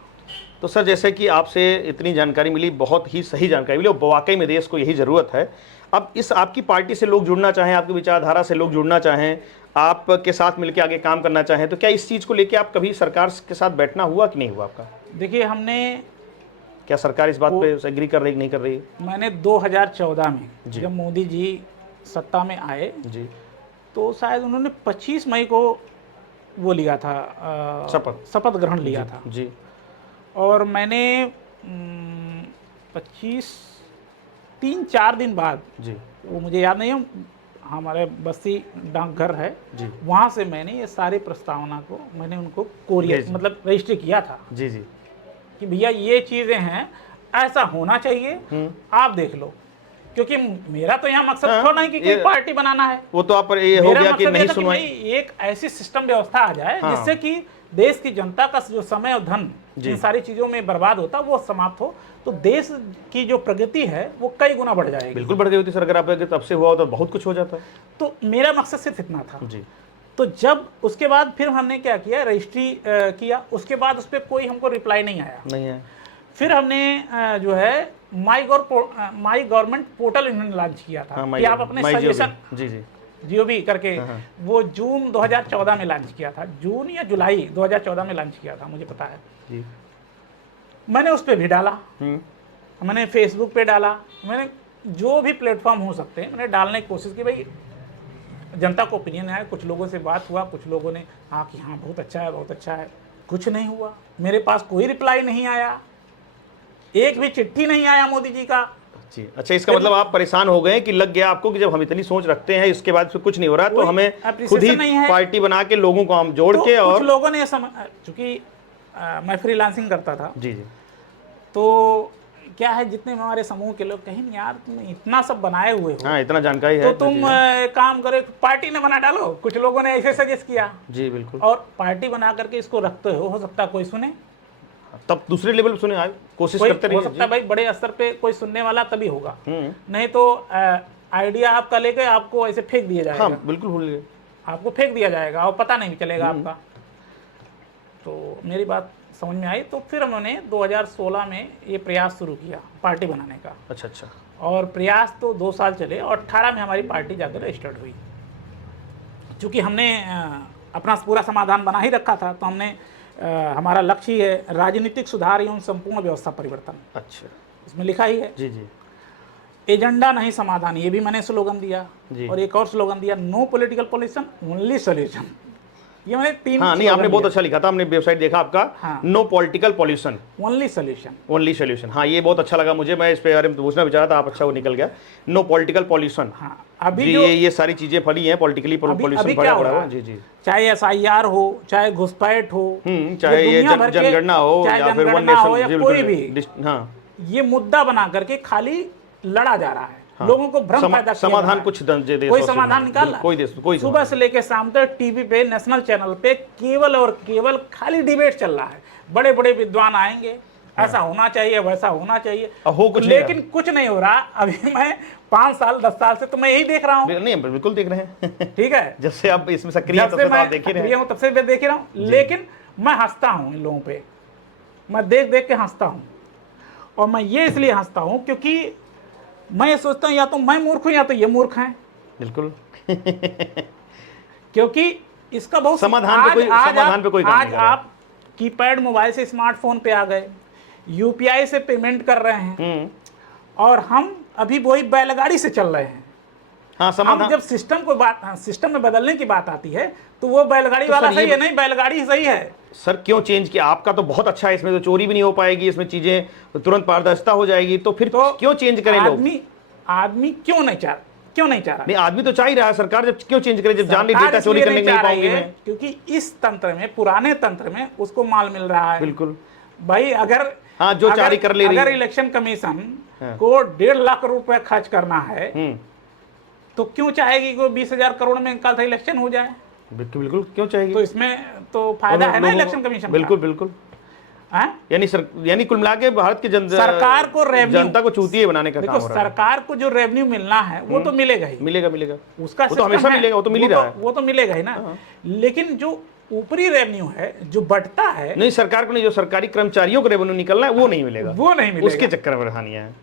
तो सर जैसे कि आपसे इतनी जानकारी मिली, बहुत ही सही जानकारी मिली, और वाकई में देश को यही ज़रूरत है। अब इस आपकी पार्टी से लोग जुड़ना चाहें, आपकी विचारधारा से लोग जुड़ना चाहें, आपके साथ मिलकर आगे काम करना चाहें, तो क्या इस चीज़ को लेकर आप कभी सरकार के साथ बैठना हुआ कि नहीं हुआ आपका? देखिए, हमने, क्या सरकार इस बात पे एग्री कर रही कि नहीं कर रही? मैंने 2014 में जब मोदी जी सत्ता में आए जी, तो शायद उन्होंने 25 मई को वो लिया था, शपथ ग्रहण लिया था जी, और मैंने 3-4 दिन बाद जी, वो मुझे याद नहीं है, हमारे बस्ती डाकघर है जी, वहाँ से मैंने ये सारे प्रस्तावना को मैंने उनको कोरियर मतलब रजिस्टर किया था जी जी, कि भैया ये चीज़ें हैं, ऐसा होना चाहिए, आप देख लो। क्योंकि मेरा तो यहाँ मकसद थोड़ा नहीं कि कोई पार्टी बनाना है। वो तो आप ये हो मेरा गया कि मकसद ये नहीं था कि सुनवाई। भाई एक ऐसी सिस्टम व्यवस्था आ जाए जिससे कि देश की जनता का जो समय और धन इन सारी चीजों में बर्बाद होता वो समाप्त हो, तो देश की जो प्रगति है वो कई गुना बढ़ जाएगी। बिल्कुल बढ़ गई होती सर, अगर आप तब से हुआ हो तो बहुत कुछ हो जाता है। तो मेरा मकसद सिर्फ इतना था जी। तो जब उसके बाद फिर हमने क्या किया, रजिस्ट्री किया, उसके बाद उस पर कोई हमको रिप्लाई नहीं आया। नहीं है। फिर हमने जो है माई गवर्नमेंट पोर्टल इन्होंने लॉन्च किया था कि आप अपने सजेशन, जी जी, जीओबी करके, वो जून 2014 में लॉन्च किया था, जून या जुलाई 2014 में लॉन्च किया था, मुझे पता है जी। मैंने उस पर भी डाला, मैंने फेसबुक पे डाला, मैंने जो भी प्लेटफॉर्म हो सकते हैं मैंने डालने की कोशिश की, भाई जनता को ओपिनियन आया। कुछ लोगों से बात हुआ, कुछ लोगों ने हाँ कि हाँ बहुत अच्छा है, बहुत अच्छा है। कुछ नहीं हुआ, मेरे पास कोई रिप्लाई नहीं आया, एक भी चिट्ठी नहीं आया मोदी जी का। जी। अच्छा, इसका मतलब आप परेशान हो गए कि लग गया आपको कि जब हम इतनी सोच रखते हैं इसके बाद फिर कुछ नहीं हो रहा, तो हमें खुद ही पार्टी बना के लोगों को हम जोड़ के, और कुछ लोगों ने चूंकि मैं फ्रीलांसिंग करता था, जी जी, तो क्या है, जितने हमारे समूह के लोग कहीं यार तुम इतना सब बनाए हुए हो, हाँ इतना जानकारी तो है, तुम काम करो, पार्टी ने बना डालो। कुछ लोगों ने ऐसे सजेस्ट किया। जी बिल्कुल। और पार्टी बना करके इसको रखते हो सकता है कोई सुने, तब दूसरे लेवल पे सुने, आए कोशिश करते रहिए। हो सकता है भाई बड़े स्तर पे कोई सुनने वाला तभी होगा, नहीं तो आइडिया आपका लेके आपको ऐसे फेंक दिया जाएगा। हाँ बिल्कुल भूल गए, आपको फेंक दिया जाएगा और पता नहीं चलेगा आपका। तो मेरी बात समझ में आई, तो फिर हमने 2016 में ये प्रयास शुरू किया पार्टी बनाने का। अच्छा अच्छा। और प्रयास तो 2 साल चले और 18 में हमारी पार्टी जाकर रजिस्टर्ड हुई। चूँकि हमने अपना पूरा समाधान बना ही रखा था, तो हमने हमारा लक्ष्य है राजनीतिक सुधार एवं संपूर्ण व्यवस्था परिवर्तन। अच्छा, इसमें लिखा ही है जी जी। एजेंडा नहीं समाधान, ये भी मैंने स्लोगन दिया। और एक और स्लोगन दिया, no political pollution only solution. ये मैंने 3 हाँ नहीं, आपने बहुत अच्छा लिखा था, हमने वेबसाइट देखा आपका, no political pollution only solution, only solution. हाँ ये बहुत अच्छा लगा मुझे, मैं इस पे बारे में पूछना विचारा था, आप अच्छा वो निकल गया, नो पॉलिटिकल पॉल्यूशन। हाँ अभी जो ये सारी चीजें फड़ी हैं, पॉलिटिकली पॉल्यूशन फड़ा पड़ा हुआ। जी जी। चाहे SIR हो, चाहे घुसपैठ हो, चाहे ये जनगणना हो, या फिर वन नेशन, कोई भी, हाँ ये मुद्दा बना करके खाली लड़ा जा रहा है। लोगों को भ्रम पैदा किया, समाधान कुछ कोई समाधान निकाल रहा है? कोई सुबह से लेकर शाम तक टीवी पे, नेशनल चैनल पे केवल और केवल खाली डिबेट चल रहा है। बड़े बड़े विद्वान आएंगे, ऐसा होना चाहिए, वैसा होना चाहिए, लेकिन कुछ नहीं हो रहा। अभी मैं 5 साल 10 साल से तो मैं यही देख रहा हूँ। नहीं बिल्कुल देख रहे हैं ठीक है, जब से आप इसमें सक्रिय हैं तब से आप देख ही रहे हैं। तब से मैं देख ही रहा हूँ, लेकिन मैं हंसता हूँ इन लोगों पे, मैं देख देख के हंसता हूँ। और मैं ये इसलिए हंसता हूँ क्योंकि मैं ये सोचता हूँ या तो मैं मूर्ख हूँ या तो ये मूर्ख हैं। बिल्कुल क्योंकि इसका बहुत समाधान पे कोई आज आप कीपैड मोबाइल से स्मार्टफोन पे आ गए, UPI से पेमेंट कर रहे हैं, और हम अभी वही बैलगाड़ी से चल रहे हैं। हाँ, हम जब सिस्टम में बदलने की बात आती है तो वो बैलगाड़ी वाला सही है, नहीं बैलगाड़ी सही है। सर क्यों चेंज किया? आपका तो बहुत अच्छा है, इसमें तो चोरी भी नहीं हो पाएगी, इसमें चीजें तुरंत पारदर्शिता हो जाएगी, तो फिर तो क्यों चेंज करें लोग? आदमी क्यों नहीं चाह रहा? नहीं, आदमी तो चाह ही रहा है, सरकार जब क्यों चेंज करे, जब जान नहीं देता चोरी करने नहीं पाऊंगी मैं। क्योंकि इस तंत्र में, पुराने तंत्र में उसको माल मिल रहा है। बिल्कुल भाई, अगर हाँ जो जारी कर ले रही है, अगर इलेक्शन कमीशन को 1.5 लाख रुपए खर्च करना है, तो क्यों चाहेगी कि 20,000 करोड़ में कल से इलेक्शन हो जाए? बिल्कुल क्यों चाहेगी? तो इसमें तो फायदा है ना इलेक्शन कमीशन। बिल्कुल यानी कुल मिला के भारत की सरकार को जनता को चूतिए बनाने का काम हो रहा है। सरकार को जो रेवेन्यू मिलना है वो तो मिलेगा ही, मिलेगा उसका वो तो हमेशा मिलेगा, वो तो मिल ही रहा है, वो तो मिलेगा ही ना। लेकिन जो ऊपरी रेवेन्यू है जो बढ़ता है, नहीं सरकार को नहीं, जो सरकारी कर्मचारियों को रेवेन्यू निकलना है वो नहीं मिलेगा, उसके चक्कर में हानियां हैं।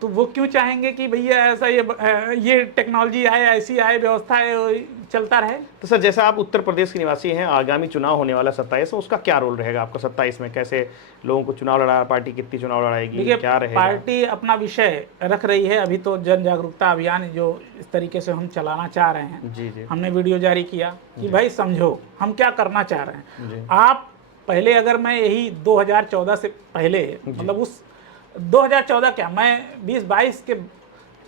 तो वो क्यों चाहेंगे कि भैया ऐसा ये टेक्नोलॉजी आए, ऐसी आए, व्यवस्था है, चलता रहे? तो सर जैसा आप उत्तर प्रदेश के निवासी हैं, आगामी चुनाव होने वाला 27 में, उसका क्या रोल रहेगा आपका 27 में? कैसे लोगों को चुनाव लड़ा, पार्टी कितनी चुनाव लड़ाएगी, क्या रहेगा? पार्टी अपना विषय रख रही है अभी तो, जन जागरूकता अभियान जो इस तरीके से हम चलाना चाह रहे हैं। जी। हमने वीडियो जारी किया कि भाई समझो हम क्या करना चाह रहे हैं। आप पहले, अगर मैं यही 2014 से पहले, मतलब उस 2014 क्या, मैं 20-22 के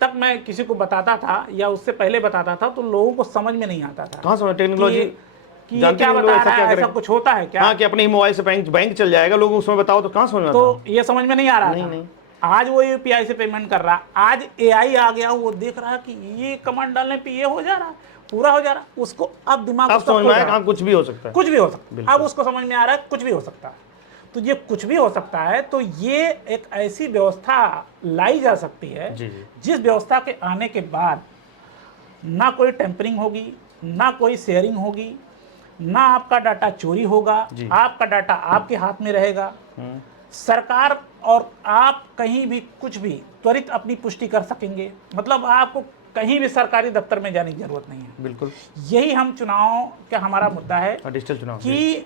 तक मैं किसी को बताता था या उससे पहले बताता था, तो लोगों को समझ में नहीं आता था। कहाँ समझ टेक्नोलॉजी कि ये क्या बता रहा है, ऐसा कुछ होता है क्या? हाँ, कि अपने ही मोबाइल से बैंक चल जाएगा, लोग उसमें बताओ तो कहाँ समझ में आता? तो ये समझ में नहीं आ रहा था। आज वो यूपीआई से पेमेंट कर रहा, आज एआई आ गया, वो देख रहा है कि ये कमांड डालने पे ये हो जा रहा है, पूरा हो जा रहा है, उसको अब दिमाग अब उसका समझ खुल में आया रहा है। कहाँ कुछ भी हो सकता है। कुछ भी हो सकता है, बिल्कुल। अब उसको समझ में आ रहा है कुछ भी हो सकता है। तो ये कुछ भी हो सकता है, तो ये एक ऐसी व्यवस्था लाई जा सकती है जी जी जिस व्यवस्था के आने के बाद ना कोई टेम्परिंग होगी, ना कोई शेयरिंग होगी, ना आपका डाटा चोरी होगा, जी। आपका डाटा आपके हाथ में रहेगा। सरकार और आप कहीं भी कुछ भी त्वरित अपनी पुष्टि कर सकेंगे, मतलब आपको कहीं भी सरकारी दफ्तर में जाने की जरूरत नहीं है। बिल्कुल। यही हम चुनाव का हमारा मुद्दा है डिजिटल चुनाव कि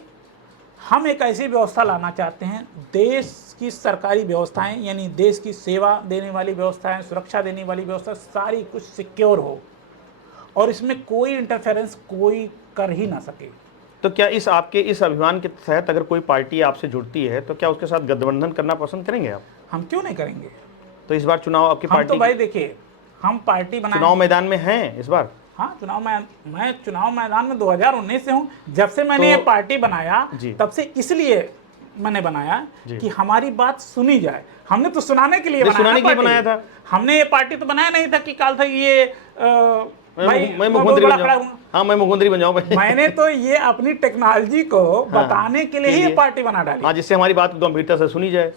हम एक ऐसी व्यवस्था लाना चाहते हैं, देश की सरकारी व्यवस्थाएं यानी देश की सेवा देने वाली व्यवस्थाएं, सुरक्षा देने वाली व्यवस्था सारी कुछ सिक्योर हो और इसमें कोई इंटरफेरेंस कोई कर ही ना सके। तो क्या इस आपके इस अभियान के तहत अगर कोई पार्टी आपसे जुड़ती है तो क्या उसके साथ गठबंधन करना पसंद करेंगे आप? हम क्यों नहीं करेंगे? तो इस बार चुनाव आपकी हम पार्टी तो भाई देखिए, हम पार्टी बनाए, चुनाव मैदान में हैं इस बार? हाँ, मैं चुनाव मैदान में 2019 से हूँ। जब से मैंने ये पार्टी बनाया तब से इसलिए मैंने बनाया कि हमारी बात सुनी जाए। हमने तो सुनाने के लिए बनाया था। हमने ये पार्टी तो बनाया नहीं था कि काल था ये मैं मुख्यमंत्री बन जाऊं। हाँ, मैं मुख्यमंत्री बन जाऊं। मैंने तो ये अपनी टेक्नोलॉजी को बताने के लिए ही ये पार्टी बना डाली। हाँ, जिससे हमारी बात गंभीरता से सुनी जाए।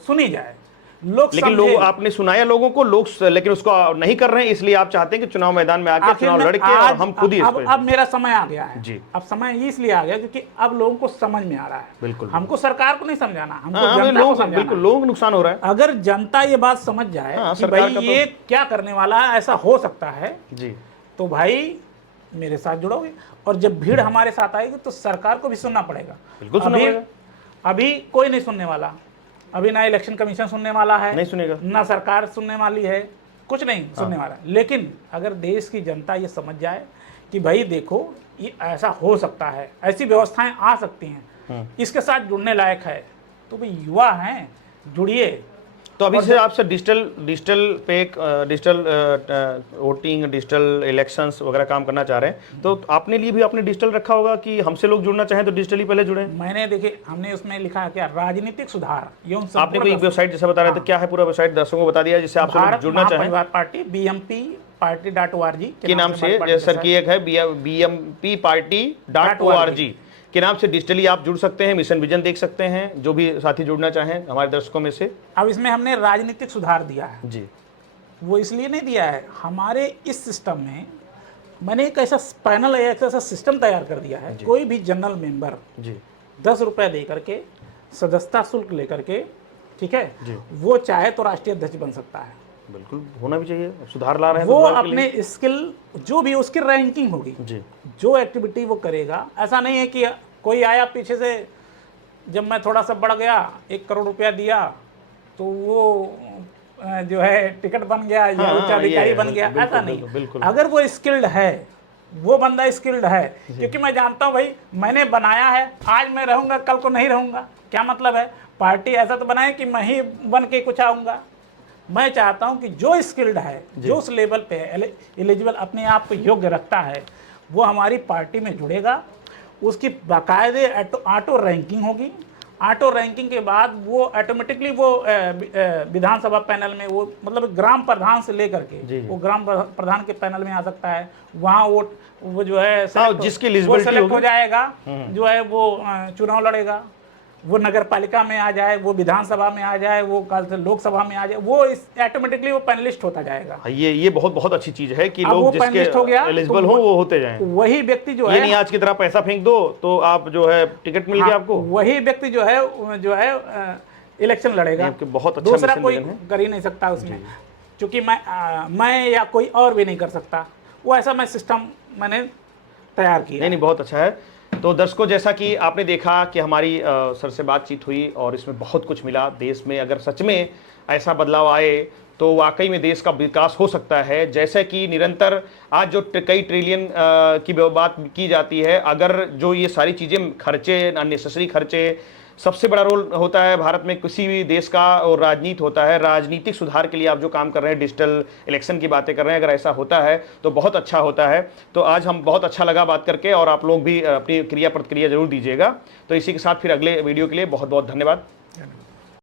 लेकिन लोग आपने सुनाया लोगों को, लोग लेकिन उसको नहीं कर रहे हैं, इसलिए आप चाहते हैं कि चुनाव मैदान में आके चुनाव लड़के और हम खुद ही अब मेरा समय आ गया है जी। अब समय इसलिए आ गया क्योंकि अब लोगों को समझ में आ रहा है। बिल्कुल। हमको सरकार को नहीं समझाना, हमको जनता को समझाना। बिल्कुल, लोगों को नुकसान हो रहा है। अगर जनता ये बात समझ जाए कि भाई ये क्या करने वाला है, ऐसा हो सकता है जी, तो भाई मेरे साथ जुड़ोगे। और जब भीड़ हमारे साथ आएगी तो सरकार को भी सुनना पड़ेगा। बिल्कुल सुनना पड़ेगा। अभी कोई नहीं सुनने वाला, अभी ना इलेक्शन कमीशन सुनने वाला है, नहीं सुनेगा, ना सरकार सुनने वाली है, कुछ नहीं सुनने वाला। लेकिन अगर देश की जनता ये समझ जाए कि भाई देखो ये ऐसा हो सकता है, ऐसी व्यवस्थाएं आ सकती हैं, इसके साथ जुड़ने लायक है, तो भाई युवा हैं, जुड़िए। तो अभी से आपसे डिजिटल पे डिजिटल वोटिंग, डिजिटल इलेक्शंस वगैरह काम करना चाह रहे हैं, तो आपने लिए भी आपने डिजिटल रखा होगा कि हमसे लोग जुड़ना चाहें तो डिजिटली पहले जुड़े? मैंने देखिए, हमने उसमें लिखा है क्या, राजनीतिक सुधार एवं आपने कोई वेबसाइट जैसा बता रहे थे, क्या है पूरा वेबसाइट दर्शकों को बता दिया जिससे आप लोग जुड़ना चाहें? भारत पार्टी BMP-party.org के नाम से, सर की एक है BMP-party.org के नाम से डिजिटली आप जुड़ सकते हैं, मिशन विजन देख सकते हैं, जो भी साथी जुड़ना चाहें हमारे दर्शकों में से। अब इसमें हमने राजनीतिक सुधार दिया है जी, वो इसलिए नहीं दिया है, हमारे इस सिस्टम में मैंने एक ऐसा पैनल, एक ऐसा सिस्टम तैयार कर दिया है। कोई भी जनरल मेंबर जी 10 रुपये दे करके, सदस्यता शुल्क लेकर के, ठीक है, वो चाहे तो राष्ट्रीय अध्यक्ष बन सकता है। बिल्कुल होना भी चाहिए, सुधार ला रहे हैं वो अपने स्किल, जो भी उसकी रैंकिंग होगी जी, जो एक्टिविटी वो करेगा। ऐसा नहीं है कि कोई आया पीछे से, जब मैं थोड़ा सा बढ़ गया 1 करोड़ रुपया दिया तो वो जो है टिकट बन गया या उच्चाधिकारी बन गया, ऐसा नहीं। अगर वो स्किल्ड है, वो बंदा स्किल्ड है, क्योंकि मैं जानता हूँ भाई मैंने बनाया है, आज मैं रहूँगा कल को नहीं रहूँगा, क्या मतलब है? पार्टी ऐसा तो बनाए कि मैं ही बन के कुछ आऊँगा। मैं चाहता हूं कि जो स्किल्ड है, जो उस लेवल पे है, एलिजिबल, अपने आप को योग्य रखता है, वो हमारी पार्टी में जुड़ेगा। उसकी बाकायदे ऑटो रैंकिंग होगी। ऑटो रैंकिंग के बाद वो ऑटोमेटिकली वो विधानसभा पैनल में, वो मतलब ग्राम प्रधान से लेकर के वो ग्राम प्रधान के पैनल में आ सकता है। वहाँ वो जो है सेलेक्ट हो जाएगा, जो है वो चुनाव लड़ेगा। वो नगर पालिका में आ जाए, वो विधानसभा में आ जाए, वो कल से लोकसभा में आ जाए, वो ऑटोमेटिकली वो पैनलिस्ट होता जाएगा। ये बहुत अच्छी चीज है कि लोग जिसके एलिजिबल हो वो होते जाएं। वही व्यक्ति जो है, नहीं आज की तरह पैसा फेंक दो तो आप जो है टिकट मिल गया आपको, वही व्यक्ति जो है इलेक्शन लड़ेगा। बहुत अच्छा, दूसरा कोई कर ही नहीं सकता उसमें, क्योंकि मैं या कोई और भी नहीं कर सकता। वो ऐसा मैं सिस्टम मैंने तैयार किया। नहीं, बहुत अच्छा है। तो दर्शकों, जैसा कि आपने देखा कि हमारी सर से बातचीत हुई और इसमें बहुत कुछ मिला। देश में अगर सच में ऐसा बदलाव आए तो वाकई में देश का विकास हो सकता है। जैसे कि निरंतर आज जो कई ट्रिलियन की बात की जाती है, अगर जो ये सारी चीज़ें खर्चे, अननेसेसरी खर्चे, सबसे बड़ा रोल होता है भारत में किसी भी देश का, और राजनीति होता है। राजनीतिक सुधार के लिए आप जो काम कर रहे हैं, डिजिटल इलेक्शन की बातें कर रहे हैं, अगर ऐसा होता है तो बहुत अच्छा होता है। तो आज हम बहुत अच्छा लगा बात करके, और आप लोग भी अपनी क्रिया प्रतिक्रिया जरूर दीजिएगा। तो इसी के साथ फिर अगले वीडियो के लिए बहुत बहुत धन्यवाद।